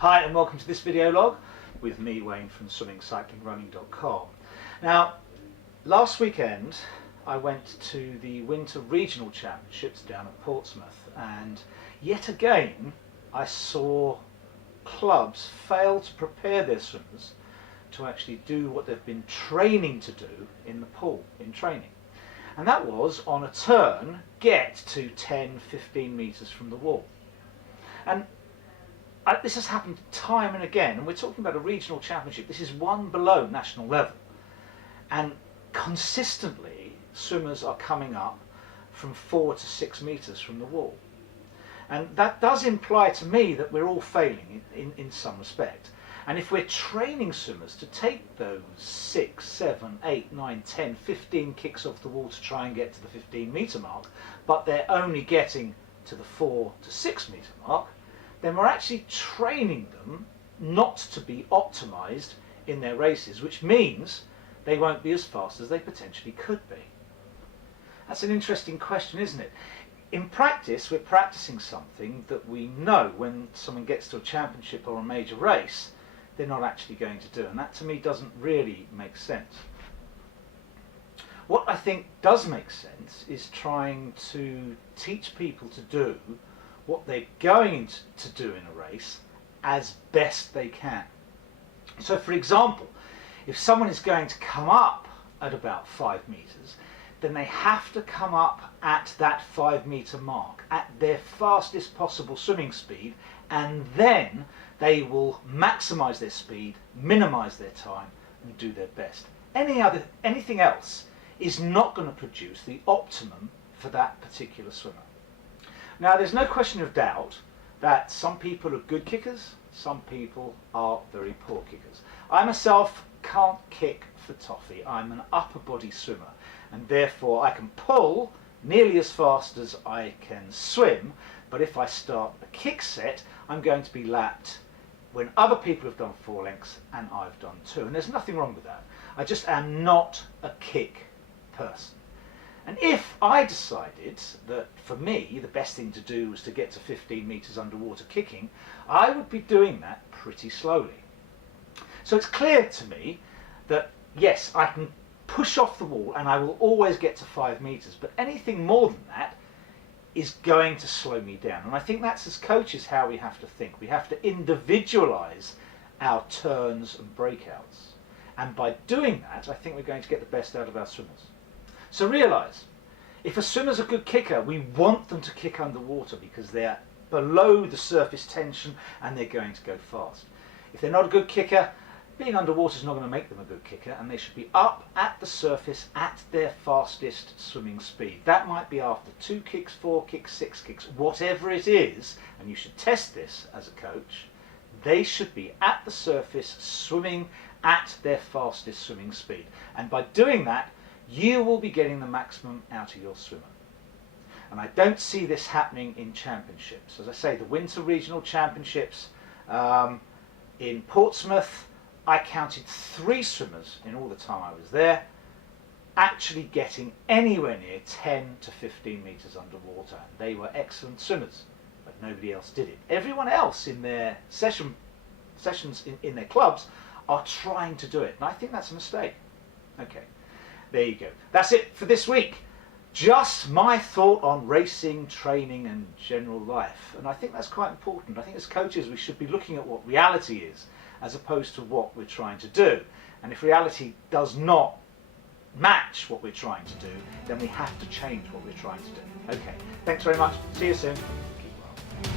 Hi and welcome to this video log with me, Wayne, from swimmingcyclingrunning.com. Now, last weekend I went to the Winter Regional Championships down at Portsmouth, and yet again I saw clubs fail to prepare their swimmers to actually do what they've been training to do in the pool, in training. And that was, on a turn, get to 10-15 metres from the wall. And this has happened time and again, and we're talking about a regional championship. This is one below national level, and consistently swimmers are coming up from 4 to 6 metres from the wall. And that does imply to me that we're all failing in some respect. And if we're training swimmers to take those 6, 7, 8, 9, 10, 15 kicks off the wall to try and get to the 15 metre mark, but they're only getting to the 4 to 6 metre mark, then we're actually training them not to be optimised in their races, which means they won't be as fast as they potentially could be. That's an interesting question, isn't it? In practice, we're practicing something that we know when someone gets to a championship or a major race, they're not actually going to do, and that to me doesn't really make sense. What I think does make sense is trying to teach people to do what they're going to do in a race as best they can. So for example, if someone is going to come up at about 5 metres, then they have to come up at that 5 metre mark at their fastest possible swimming speed, and then they will maximise their speed, minimise their time and do their best. Anything else is not going to produce the optimum for that particular swimmer. Now, there's no question of doubt that some people are good kickers, some people are very poor kickers. I myself can't kick for toffee. I'm an upper body swimmer, and therefore I can pull nearly as fast as I can swim, but if I start a kick set, I'm going to be lapped when other people have done 4 lengths and I've done 2, and there's nothing wrong with that. I just am not a kick person. And if I decided that for me the best thing to do was to get to 15 metres underwater kicking, I would be doing that pretty slowly. So it's clear to me that yes, I can push off the wall and I will always get to 5 metres, but anything more than that is going to slow me down. And I think that's, as coaches, how we have to think. We have to individualise our turns and breakouts. And by doing that, I think we're going to get the best out of our swimmers. So realise, if a swimmer's a good kicker, we want them to kick underwater because they're below the surface tension and they're going to go fast. If they're not a good kicker, being underwater is not going to make them a good kicker, and they should be up at the surface at their fastest swimming speed. That might be after 2 kicks, 4 kicks, 6 kicks, whatever it is, and you should test this as a coach. They should be at the surface swimming at their fastest swimming speed. And by doing that, you will be getting the maximum out of your swimmer. And I don't see this happening in championships. As I say, the Winter Regional Championships in Portsmouth, I counted 3 swimmers in all the time I was there actually getting anywhere near 10 to 15 metres underwater. They were excellent swimmers, but nobody else did it. Everyone else in their sessions in their clubs are trying to do it, and I think that's a mistake. Okay. There you go. That's it for this week. Just my thought on racing, training and general life. And I think that's quite important. I think as coaches we should be looking at what reality is as opposed to what we're trying to do. And if reality does not match what we're trying to do, then we have to change what we're trying to do. Okay, thanks very much. See you soon. Keep well.